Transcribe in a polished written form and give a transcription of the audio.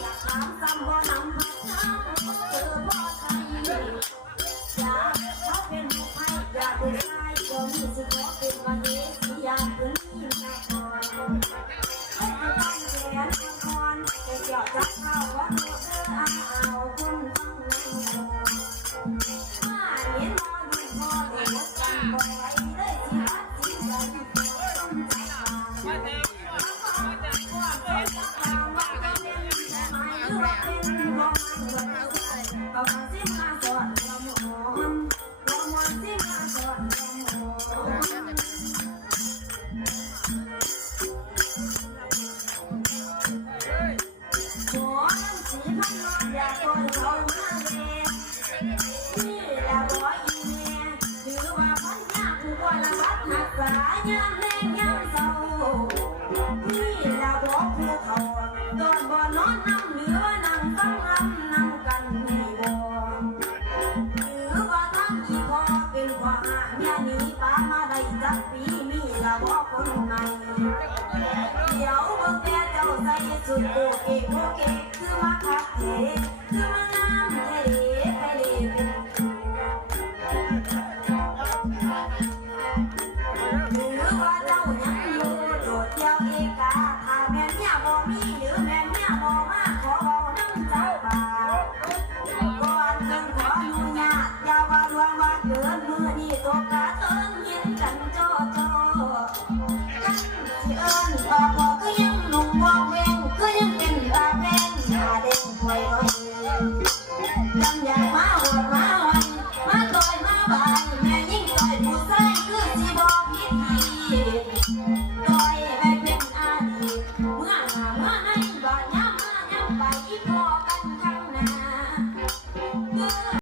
จะถามซ้ำบ่นำพักน้ำบ่ใจอยากเขาเป็นผู้ให้อยากเป็นชายก็มีสิขอเป็นวันนี้สิอยากเป็นนี่แม่คอยให้ต้องแขนคอนจะเกี่ยวจับเข้าว่าเธอเอาคนฟังมาเห็นมอดูพอเด็กกันบ่ไหวเลยสิรักสิใจต้องใจมาเอามาสิมาสอนลมหอมเอามาสิมาสอนลมหอมหัวน้ำสีพันนอนอยากคนเขามาเล่นี่แหละบ่อีแม่ถือว่าพันยากผู้คนละรักหักษายามแรงยามเศร้านี่แหละบ่ผู้เขาตอนบ่นอนน้ำเหลือนั่งฟังลำนำกันนี่บ่หรือว่าทั้งอีพ่อเป็นพ่อหาเมียหนีป้ามาได้จักปีมีละบ่คนใหม่เดี๋ยวเบิ่งแต่เจ้าใส่สุดโอเคโอเคคือมาคักเทคือมางามเทไปเลยเป็นหรือว่าเจ้ายังอยู่โดดเดี่ยวเอกาถ้าแม่เมียบ่มีหรือแม่